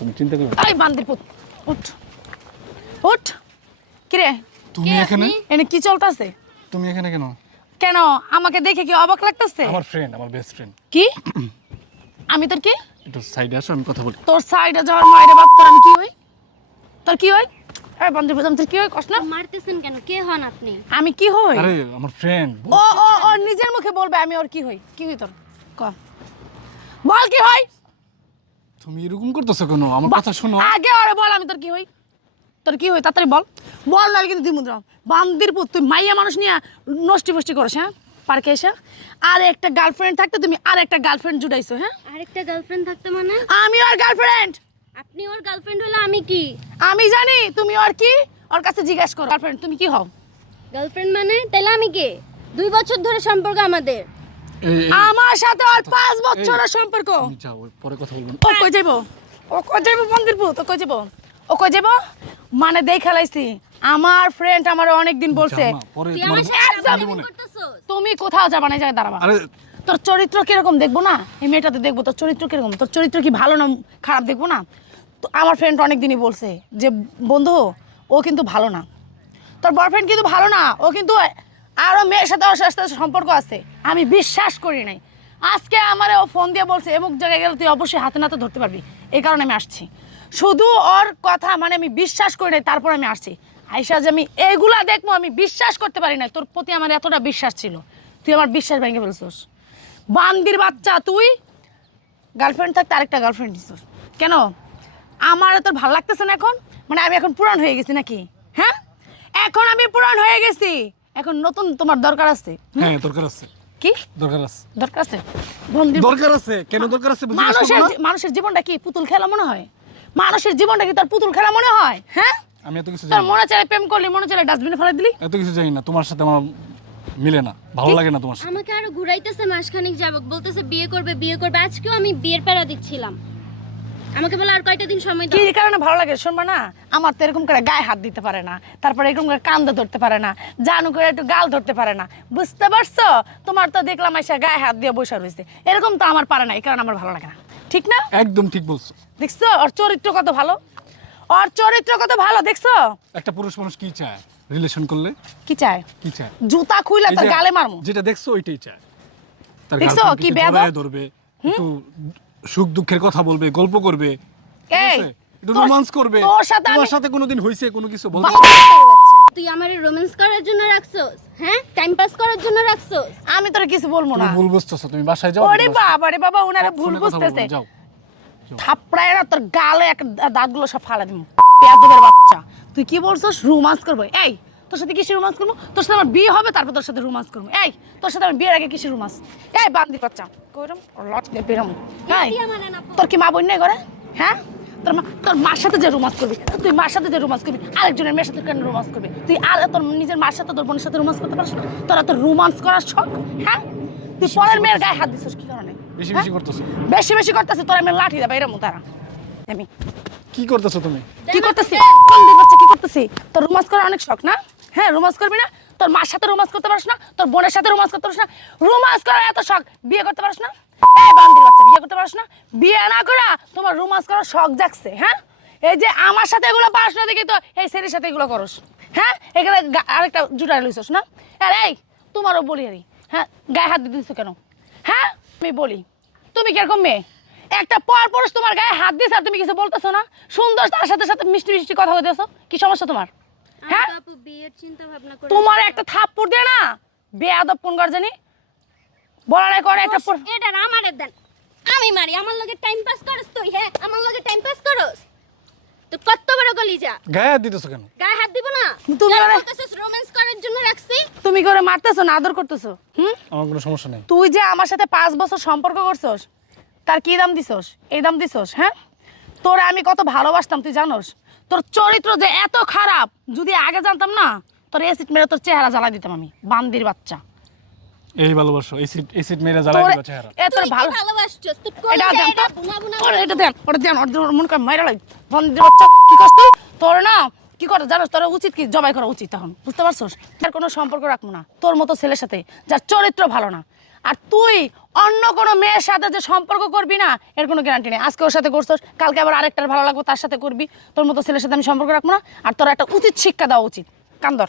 তুমি চিন্তা করো। এই বান্দির পুত উঠ। উঠ। কিরে তুমি এখানে? এনে কি চলতেছে? তুমি এখানে কেন? কেন? আমাকে দেখে কি অবাক লাগতেছে? আমার ফ্রেন্ড আমার বেস্ট ফ্রেন্ড কি? আমি তোর কি? একটু সাইডে আসো আমি কথা বলি। তোর সাইডে যাওয়ার মায়ের বাপ তোর আমি কি হই? তোর কি হই? এই বান্দির পুত তোর কি হই? কষ্ট না। মারতেছেন কেন? কে হন আপনি? আমি কি হই? আরে আমার ফ্রেন্ড ও ও ও নিজের মুখে বলবে আমি ওর কি হই? কি হই তোর? ক। বল কি হই? তুমি এরকম করতেছো কেন? আমার কথা শোনো। আগে আরে বল আমি তোর কি হই? তোর কি হই? তাড়াতাড়ি বল। বল নাহলে কিন্তু তুই মুদ্রা বান্দির পুত তুই মাইয়া মানুষ নিয়ে নষ্টি ফষ্টি করছ হ্যাঁ? পার্কে এসে। আর একটা গার্লফ্রেন্ড থাকতে তুমি আর একটা গার্লফ্রেন্ড জুড়াইছো হ্যাঁ? আরেকটা গার্লফ্রেন্ড থাকতে মানে? আমি ওর গার্লফ্রেন্ড আপনি ওর গার্লফ্রেন্ড হলে আমি কি? আমি জানি তুমি ওর কি? ওর কাছে জিজ্ঞাসা করো গার্লফ্রেন্ড তুমি কি হও? গার্লফ্রেন্ড মানে? তাহলে আমি কে? দুই বছর ধরে সম্পর্ক আমাদের। আমার সাথে আর পাঁচ বছরের সম্পর্ক। যাও পরে কথা বলব ও কই যাইব? ও কই যাইব ও কই যাইব? ও কই যাইব? মানে খেলাইছি। আমার ফ্রেন্ড আমার অনেক দিন বলছে তুমি কোথাও যাবা না জায়গায় দাঁড়াবা। তোর চরিত্র কীরকম দেখব না? এই মেয়েটাতে দেখব তোর চরিত্র কীরকম? তোর চরিত্র কি ভালো না খারাপ দেখব না? তো আমার ফ্রেন্ড অনেক দিনই বলছে যে বন্ধু ও কিন্তু ভালো না। তোর বয়ফ্রেন্ড কিন্তু ভালো না। ও কিন্তু আরও মেয়ের সাথে ওর সাথে সম্পর্ক আছে। আমি বিশ্বাস করি নাই। আজকে আমার ও ফোন দিয়ে বলছে, এমুক জায়গায় গেলে তুই অবশ্যই হাতে নাতে ধরতে পারবি। এই কারণে আমি আসছি। শুধু ওর কথা মানে আমি বিশ্বাস করি নাই, তারপর আমি আসছি। আইসা যে আমি এইগুলা দেখব, আমি বিশ্বাস করতে পারি না তোর প্রতি আমার এতটা বিশ্বাস ছিল। তুই আমার বিশ্বাস ভেঙে ফেলছিস। বান্দির বাচ্চা তুই। গার্লফ্রেন্ড থাকতে আরেকটা গার্লফ্রেন্ড দিছিস। কেন? আমার তোর ভালো লাগতেছে না এখন? মানে আমি এখন পুরান হয়ে গেছি নাকি? হ্যাঁ? এখন আমি পুরান হয়ে গেছি। এখন নতুন তোমার দরকার আছে হ্যাঁ দরকার আছে। কি? দরকার আছে। দরকার আছে? দরকার আছে। কেন দরকার আছে মানুষের মানুষের জীবনটা কি পুতুল খেলা মনে হয়? মানুষের জীবনটা কি তোর পুতুল খেলা মনে হয় হ্যাঁ? আমি এত কিছু তোর জানি না। মনে চাই প্রেম করলি মনে চাই ডাস্টবিনে ফেলে দিলি? এত কিছু জানি না। তোমার সাথে আমার মিলে না। ভালো লাগে না তোমার সাথে। আমাকে আরও ঘুরাইতেছে মাসখানেক যাবত বলতেছে বিয়ে করবে বিয়ে করবে। আজকেও আমি বিয়ের প্যারা দিচ্ছিলাম। আমাকে বলে আর কয়টা দিন সময় দাও। কি কারণে ভালো লাগে? শুনবা না? আমার তো এরকম করে গায়ে হাত দিতে পারে না। তারপরে এরকম করে কান্দা ধরতে পারে না। জানু করে একটু গাল ধরতে পারে না। বুঝতে পারছ? তোমার তো দেখলাম এসে গায়ে হাত দিয়ে বসে রয়েছে এরকম তো আমার পারে না এই কারণে আমার ভালো লাগে না। ঠিক না? একদম ঠিক বলছো। দেখছ? ওর চরিত্র কত ভালো? ওর চরিত্র কত ভালো দেখছ? একটা পুরুষ মানুষ কি চায়? রিলেশন করলে? কি চায়? কি চায়? জুতা খুইলা তোর গালে মারমু। যেটা দেখছ ওইটাই চায়। তার দেখছ কি কে বেয়াদব? ধরবে একটু সুখ দুঃখের কথা বলবে গল্প করবে। ঠিক এই, আছে? একটু তোর- রোমান্স করবে। তোর সাথে তোমার সাথে কোনোদিন হইছে কোনো কিছু বলতে তুই আমারে রোম্যান্স করার জন্য রাখছস হ্যাঁ? টাইম পাস করার জন্য রাখছস। আমি তোর কিছু বলব না। ভুল বুঝতেছো তুমি বাসায় যাও ওরে বাবা রে বাবা ওনারা ভুল বুঝতেছে। যাও। থাপড়ায় না তোর গালে এক দাঁতগুলো সব ফালা দিব পেয়াদের বাচ্চা। তুই কি বলছিস? রোমান্স করব। এই তোর সাথে কিসের রোমান্স করব? তোর সাথে আমার বিয়ে হবে তারপর তোর সাথে রোমান্স করব। এই তোর সাথে আমার বিয়ের আগে কিসের রোমান্স এই বান্দি বাচ্চা। কইরম লট দিয়ে বেরম মানে তোর কি মা বোন নেই ঘরে? হ্যাঁ? তোর মা তোর মার সাথে যে রোমান্স করবি তুই মার সাথে যে রোমান্স করবি আরেকজনের মেয়ের সাথে কেন রোমান্স করবি? তুই আর তোর নিজের মার সাথে তোর বোনের সাথে রোমান্স করতে পারছিস না? তোরা তোর রোমান্স করার শখ? হ্যাঁ? তুই পরের মেয়ের গায়ে হাত দিছিস কি কারণে? বেশি হ্যাঁ? বেশি করতেছো বেশি বেশি করতেছে তোর আমি লাঠি দেবো এরকম তারা। আমি কি করতেছো তুমি? কি করতেছি? কন্দির বাচ্চা কি করতেছি? তোর রোমান্স করার অনেক শখ না? হ্যাঁ রোমান্স করবি না? তোর মার সাথে রোমান্স করতে পারিস না, তোর বোনের সাথে রোমান্স করতে পারিস না। রোমান্স করার এত শখ, বিয়ে করতে পারিস না? এই বান্দির বাচ্চা, বিয়ে করতে পারিস না? বিয়ে না করা, তোমার রোমান্স করার শখ জাগছে হ্যাঁ? এই যে আমার সাথে এগুলো পাস না দেখি তো এই সেরির সাথে এগুলো করস হ্যাঁ? এখানে আরেকটা জুটাই লইছস, না? আর এই, তোমারও বলি আরে হ্যাঁ? গায়ে হাত দিচ্ছ কেন? হ্যাঁ? আমি বলি, তুমি কীরকম মেয়ে? একটা পর পুরুষ তোমার গায়ে হাত দিয়েছে আর তুমি কিছু বলতেছো না? সুন্দর তার সাথে সাথে মিষ্টি মিষ্টি কথা বলতেছো, কি সমস্যা তোমার? হ্যাঁ? করে তোমার একটা থাপ্পড় দিয়ে না। বেয়াদব কোন গার জানি? বলা নাই করে একটা এটা আমারে দেন। আমি মারি আমার লগে টাইম পাস করস তুই হ্যাঁ? আমার লগে টাইম পাস করস? তো কত বড় গলিজা গায়ে হাত দিতেছো কেন? গায়ে হাত দিব না? তুমি আরে- রোম্যান্স করার জন্য রাখছি। তুমি করে মারতেছো না আদর করতেছো? হুম? আমার কোনো সমস্যা নেই। তুই যে আমার সাথে পাঁচ বছর সম্পর্ক করছস তার কি দাম দিছস? এই দাম দিছস হ্যাঁ? তোর আমি কত ভালোবাসতাম তুই জানোস? তোর চরিত্র যে এত খারাপ যদি আগে জানতাম না তোর এসিড মেরে তোর চেহারা জ্বালা দিতাম আমি বান্দির বাচ্চা। এই ভালোবাসো এসিড এসিড মেরে জ্বালাই তোর দিবা চেহারা। এত তুই ভালো কি ভালোবাসছস? তুই এটা দেন এটা তো। বুনা বুনা এটা দেন ওটা দেন ওর মন করে মাইরা লাগে বান্দির বাচ্চা কি করছ তুই? তোর না কি করে জানোস তোর উচিত কি? জবাই করা উচিত তখন বুঝতে পারছস? আর কোনো সম্পর্ক রাখব না তোর মতো ছেলের সাথে যার চরিত্র ভালো না। আর তুই অন্য কোনো মেয়ের সাথে যে সম্পর্ক করবি না এর কোনো গ্যারান্টি নেই। আজকে ওর সাথে করছিস কালকে আবার আরেকটার ভালো লাগবে তার সাথে করবি। তোর মতো ছেলের সাথে আমি সম্পর্ক রাখব না আর তোর একটা উচিত শিক্ষা দেওয়া উচিত। কান্দর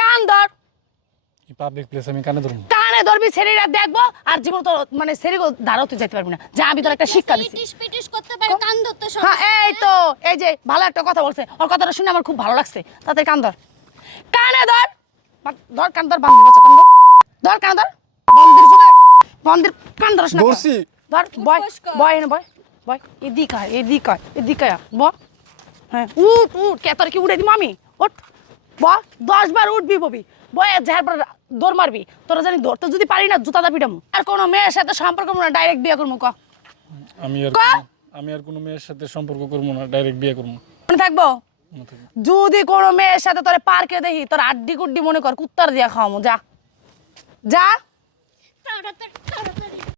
কান্দর পাবলিক প্লেস আমি কানে ধরবো কানে ধরবি ছেলেরা দেখব আর জীবন তো মানে ছেলে ধারাও তুই যেতে পারবি না। যা আমি তোর একটা শিক্ষা দিচ্ছি পিটিস পিটিস করতে পারে কান ধরতে হ্যাঁ এই তো এই যে ভালো একটা কথা বলছে। ওর কথাটা শুনে আমার খুব ভালো লাগছে। তাতে কান ধর। কানে ধর। ধর কান ধর কান ধর। ধর কান ধর। বন্দির কান ধরস না ধরছি। ধর বয় বয় এনে বয় বয় এদিক আয় এদিক আয় এদিক আয় ব। হ্যাঁ উঠ উঠ কে তোর কি উড়ে দিব আমি? উঠ ব দশ বার উঠবি ববি। বয় যার পর দৌড় মারবি। তোরা জানি ধরতে যদি পারি না জুতা দা পিটামু আর কোনো মেয়ের সাথে সম্পর্ক করব না ডাইরেক্ট বিয়ে করব ক। আমি আর ক? আমি আর কোনো মেয়ের সাথে সম্পর্ক করব না ডাইরেক্ট বিয়ে করব মনে থাকব? যদি কোনো মেয়ের সাথে তোর পার্কে দেখি তোর আড্ডি কুড্ডি মনে কর কুত্তার দিয়া খাওয়ামো যা। যা। তাড়াতাড়ি তাড়াতাড়ি